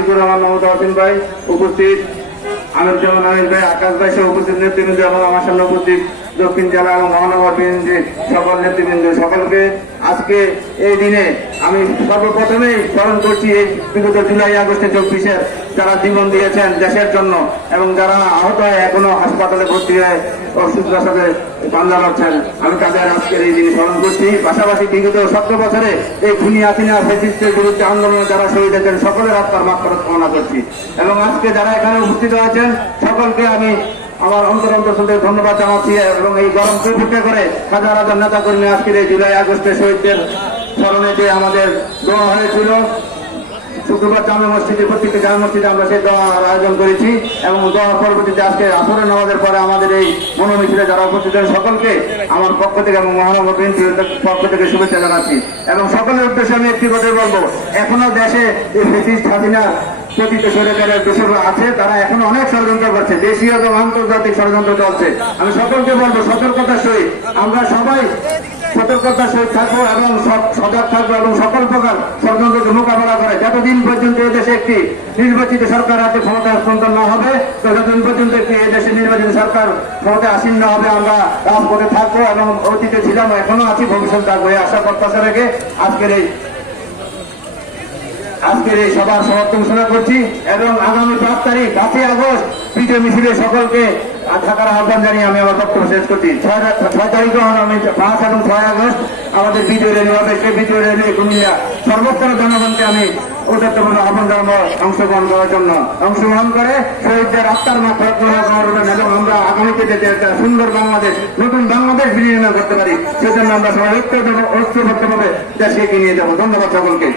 আশিকুর রহমান মোহাম্মদ হোসেন ভাই উপস্থিত আমিরুজ্জামান আমির ভাই, আকাশ ভাই সহ উপস্থিত নেতৃবৃন্দ এবং আমার সামনে উপস্থিত দক্ষিণ জেলা এবং মহানগর বিএনপি সকল নেতৃবৃন্দ। সকলকে আজকে এই দিনে আমি সর্বপ্রথমেই স্মরণ করছি এই বিগত জুলাই, আগস্টে চব্বিশের যারা জীবন দিয়েছেন দেশের জন্য এবং যারা আহত হয়ে এখনও হাসপাতালে ভর্তি হয়ে অসুস্থতার সাথে পাঞ্জা লড়ছেন, আমি তাদের আজকের এই দিনে স্মরণ করছি। পাশাপাশি বিগত সত্তর বছরে এই খুনি হাসিনা ফেসিস্টের বিরুদ্ধে আন্দোলনে যারা শহীদ হয়েছেন, সকলের আত্মার মাত্রা কামনা করছি। এবং আজকে যারা এখানে উপস্থিত হয়েছেন, সকলকে আমি আমার অন্তর অন্তর ধন্যবাদ জানাচ্ছি এবং এই গরমকে উপেক্ষা করে হাজার হাজার নেতা কর্মী আজকের এই জুলাই আগস্টে শহীদদের স্মরণে যে আমাদের দোয়া হয়েছিল, শুক্রবার জামে মসজিদে প্রত্যেকটি জামে মসজিদে আমরা সেই দোয়ার আয়োজন করেছি এবং দোয়ার পরবর্তীতে আজকে আসরের নামাজের পরে আমাদের এই মনোমিছিলে যারা উপস্থিত সকলকে আমার পক্ষ থেকে এবং মহানগর বিএনপির পক্ষ থেকে শুভেচ্ছা জানাচ্ছি। এবং সকলের উদ্দেশ্যে আমি একটি কথাই বলব, এখনও দেশে এই ফেসিস্ট হাসিনা প্রতিটি সরকারের দোষর আছে, তারা এখনও অনেক ষড়যন্ত্র করছে। দেশীয় এবং আন্তর্জাতিক ষড়যন্ত্র চলছে। আমি সকলকে বলব, সতর্কতার সহিত। আমরা সবাই সতর্কতার সহিত থাকব এবং সজাগ থাকব এবং সকল প্রকার ষড়যন্ত্রকে মোকাবেলা করে। যতদিন পর্যন্ত এদেশে একটি নির্বাচিত সরকার হাতে ক্ষমতা হস্তান্তর না হবে, ততদিন পর্যন্ত একটি এদেশে নির্বাচিত সরকার ক্ষমতা আসীন না হবে, আমরা রাজপথে থাকব এবং অতীতে ছিলাম, এখনও আছি ভবিষ্যৎ থাকব। এই আশা প্রত্যাশা রেখে আজকের এই আজকের এই সভার সমাপ্ত ঘোষণা করছি এবং আগামী পাঁচ তারিখ, পাঁচই আগস্ট বিজয় মিছিলে সকলকে থাকার আহ্বান জানিয়ে আমি আমার বক্তব্য শেষ করছি। ছয় তারিখে আগামী পাঁচ এবং ছয় আগস্ট আমাদের বিজয় র্যালি হবে সেই বিজয় র্যালি কুমিল্লা সর্বস্তরের জনগণকে আমি উদাত্তপূর্ণ আহ্বান জানাব অংশগ্রহণ করার জন্য। অংশগ্রহণ করে শহীদদের আত্মার মাত্রা করবেন এবং আমরা আগামীতে যাতে একটা সুন্দর বাংলাদেশ, নতুন বাংলাদেশ বিনিয়োগ করতে পারি, সেজন্য আমরা সবাই ঐক্য ঐক্যবদ্ধভাবে দেশকে নিয়ে যাব। ধন্যবাদ সকলকে।